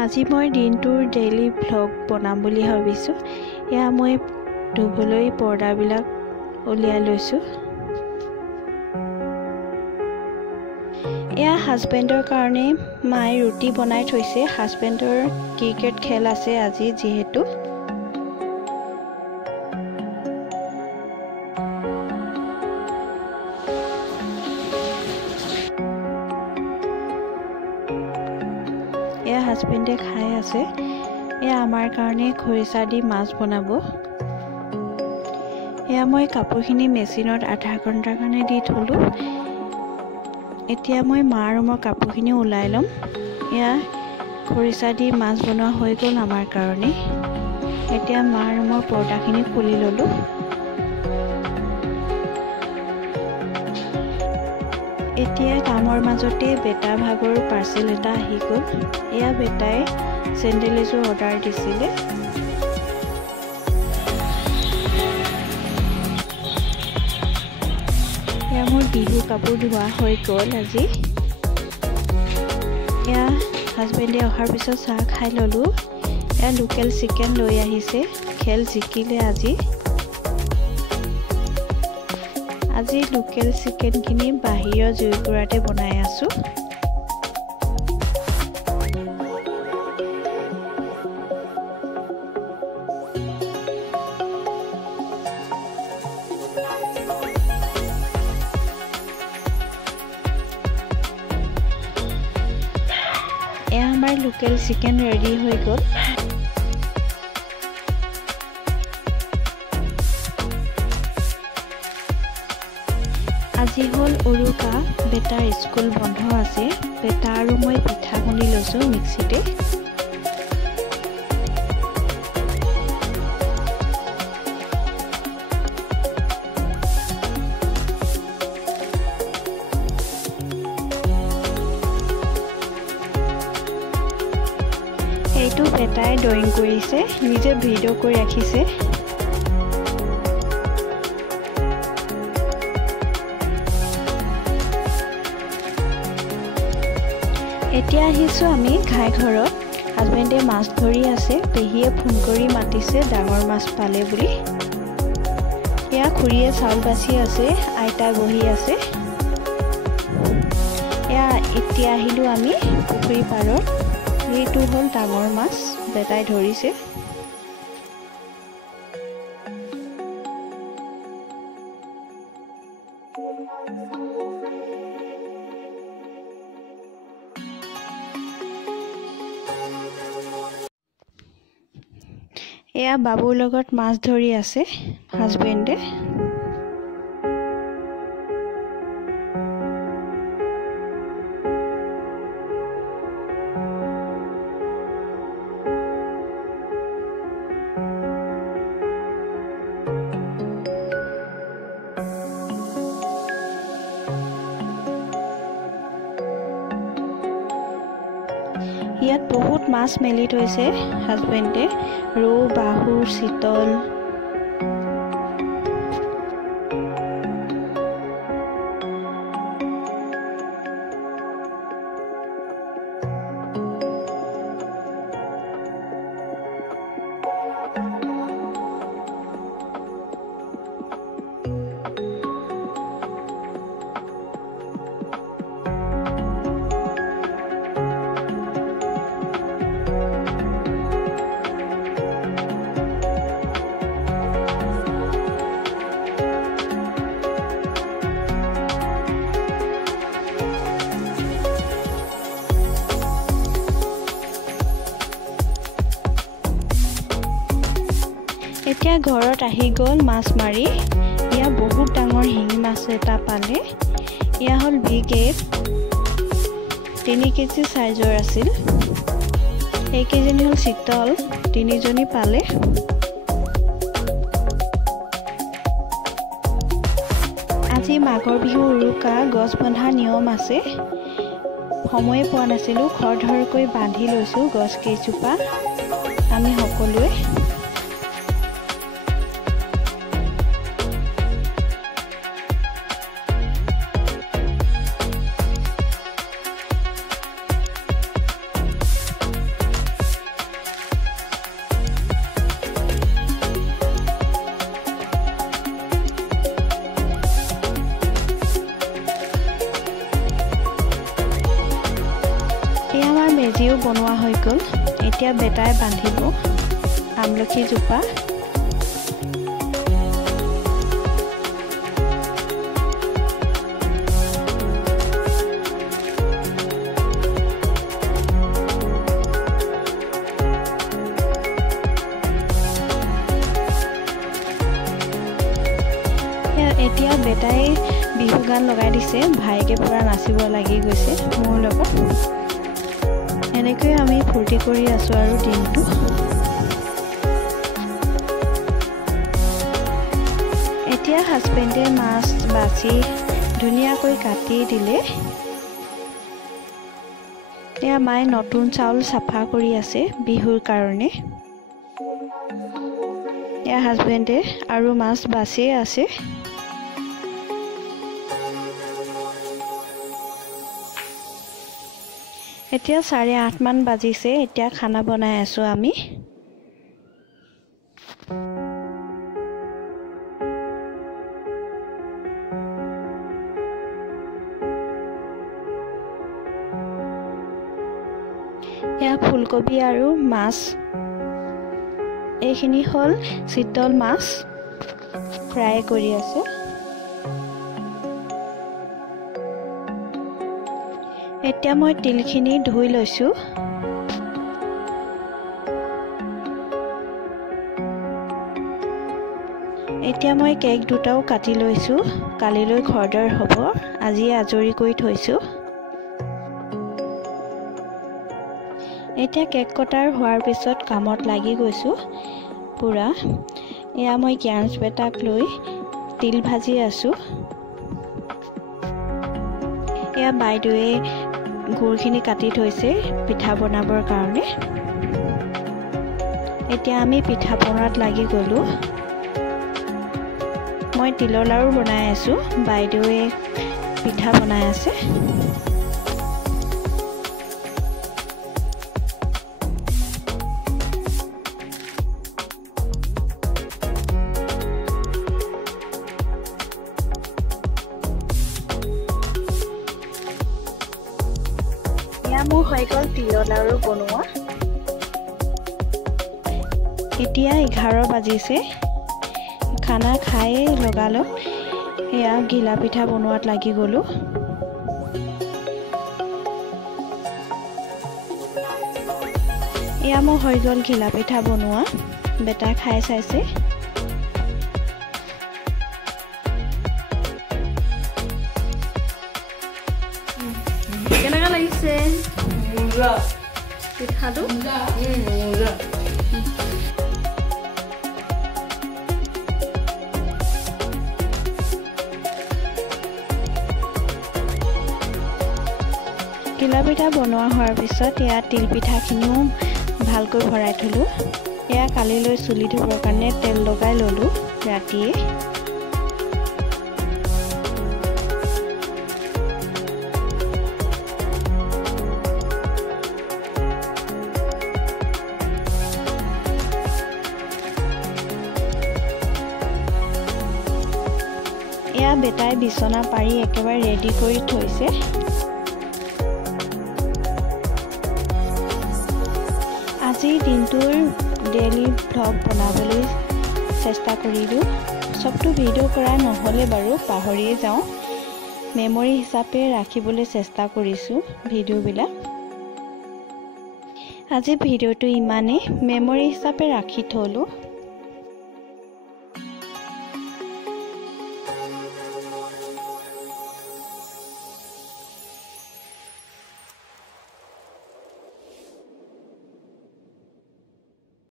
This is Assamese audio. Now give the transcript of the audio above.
আজি মই দিনটোৰ ডেইলি ভ্লগ বনাম বুলি ভাবিছোঁ। এয়া মই ধুবলৈ পৰ্দাবিলাক উলিয়াই লৈছোঁ। এয়া হাজবেণ্ডৰ কাৰণে মায়ে ৰুটি বনাই থৈছে। হাজবেণ্ডৰ ক্ৰিকেট খেল আছে আজি যিহেতু। এয়া হাজবেণ্ডে খাই আছে। এয়া আমাৰ কাৰণে খৰিচা দি মাছ বনাব। এয়া মই কাপোৰখিনি মেচিনত আধা ঘণ্টাৰ কাৰণে দি থলোঁ। এতিয়া মই মাৰ ৰুমৰ কাপোৰখিনি ওলাই ল'ম। এয়া খৰিচা দি মাছ বনোৱা হৈ গ'ল আমাৰ কাৰণে। এতিয়া মাৰ ৰুমৰ পৰ্দাখিনি খুলি ল'লোঁ। এতিয়া কামৰ মাজতে বেটা ভাগৰ পাৰ্চেল এটা আহি গ'ল। এয়া বেটাই চেণ্ডেল এযোৰ অৰ্ডাৰ দিছিলে। এয়া মোৰ বিহু কাপোৰ ধোৱা হৈ গ'ল আজি। এয়া হাজবেণ্ডে অহাৰ পিছত চাহ খাই ল'লোঁ। এয়া লোকেল চিকেন লৈ আহিছে। খেল জিকিলে আজি। আজি লোকেল চিকেনখিনি বাহিৰৰ জুইকুৰাতে বনাই আছোঁ। এয়া আমাৰ লোকেল চিকেন ৰেডি হৈ গ'ল। আজি হ'ল উৰুকা। বেটাৰ স্কুল বন্ধ আছে। বেটা আৰু মই পিঠা খুন্দি লৈছোঁ মিক্সিতে। এইটো বেটাই ড্ৰয়িং কৰিছে, নিজে ভিডিঅ' কৰি ৰাখিছে। এতিয়া আহিছোঁ আমি ঘাই ঘৰত। হাজবেণ্ডে মাছ ধৰি আছে। পেহীয়ে ফোন কৰি মাতিছে ডাঙৰ মাছ পালে বুলি। এয়া খুৰীয়ে চাউল বাচি আছে। আইতা বহি আছে। এয়া এতিয়া আহিলোঁ আমি পুখুৰী পাৰত। এইটো হ'ল ডাঙৰ মাছ বেটাই ধৰিছে। এয়া বাবুৰ লগত মাছ ধৰি আছে হাজবেণ্ডে। ইয়াত বহুত মাছ মেলি থৈছে হাজবেণ্ডে। ৰৌ, বাহু, চিতল। এতিয়া ঘৰত আহি গ'ল মাছ মাৰি। এয়া বহুত ডাঙৰ শিঙি মাছ এটা পালে। এয়া হ'ল বিগ 8, 3 কেজি চাইজৰ আছিল। এইকেইজনী হ'ল চিতল, 3জনী পালে। আজি মাঘৰ বিহু উৰুকা। গছ বন্ধাৰ নিয়ম আছে। সময়ে পোৱা নাছিলোঁ। খৰধৰকৈ বান্ধি লৈছোঁ গছ কেইজোপা আমি সকলোৱে। ভাজিও বনোৱা হৈ গ'ল। এতিয়া বেটাই বান্ধিব আমলখি জোপা। এতিয়া বেটাই বিহু গান লগাই দিছে, ভাইকে পুৰা নাচিব লাগি গৈছে মোৰ লগত। এনেকৈ আমি ফূৰ্তি কৰি আছোঁ আৰু দিনটো। এতিয়া হাজবেণ্ডে মাছ বাছি ধুনীয়াকৈ কাটি দিলে। এতিয়া মায়ে নতুন চাউল চাফা কৰি আছে বিহুৰ কাৰণে। এতিয়া হাজবেণ্ডে আৰু মাছ বাছিয়ে আছে। এতিয়া 8:30 মান বাজিছে। এতিয়া খানা বনাই আছোঁ আমি। এয়া ফুলকবি আৰু মাছ, এইখিনি হ'ল চিতল মাছ, ফ্ৰাই কৰি আছে। এতিয়া মই তিলখিনি ধুই লৈছোঁ। এতিয়া মই কেক দুটাও কাটি লৈছোঁ, কালিলৈ খৰদৰ হ'ব, আজিয়ে আজৰি কৰি থৈছোঁ। এতিয়া কেক কটাৰ হোৱাৰ পিছত কামত লাগি গৈছোঁ পুৰা। এয়া মই ক্যান্স বেটাক লৈ তিল ভাজি আছোঁ। এয়া বাইদেৱে গুৰখিনি কাটি থৈছে পিঠা বনাবৰ কাৰণে। এতিয়া আমি পিঠা বনোৱাত লাগি গ'লোঁ। মই তিলৰ লাড়ু বনাই আছোঁ, বাইদেৱে পিঠা বনাই আছে। মোৰ হৈ গ'ল তিলৰ লাড়ু বনোৱা। এতিয়া 11 বাজিছে। খানা খাই লগালগ এয়া ঘিলা পিঠা বনোৱাত লাগি গ'লোঁ। এয়া মোৰ হৈ গ'ল ঘিলা পিঠা বনোৱা। বেটা খাই চাইছে। কেনেকুৱা লাগিছে পিঠাটো? ঘিলা পিঠা বনোৱা হোৱাৰ পিছত এয়া তিল পিঠাখিনিও ভালকৈ ভৰাই থলোঁ। এয়া কালিলৈ চুলি ধুবৰ কাৰণে তেল লগাই ল'লোঁ ৰাতিয়ে। এয়া বেটাই বিচনা পাৰি একেবাৰে ৰেডি কৰি থৈছে। আজিৰ দিনটোৰ ডেইলি ভ্লগ বনাবলৈ চেষ্টা কৰিলোঁ। চবটো ভিডিঅ' কৰা নহ'লে বাৰু, পাহৰিয়ে যাওঁ। মেমৰি হিচাপে ৰাখিবলৈ চেষ্টা কৰিছোঁ ভিডিঅ'বিলাক। আজি ভিডিঅ'টো ইমানেই, মেমৰি হিচাপে ৰাখি থলোঁ।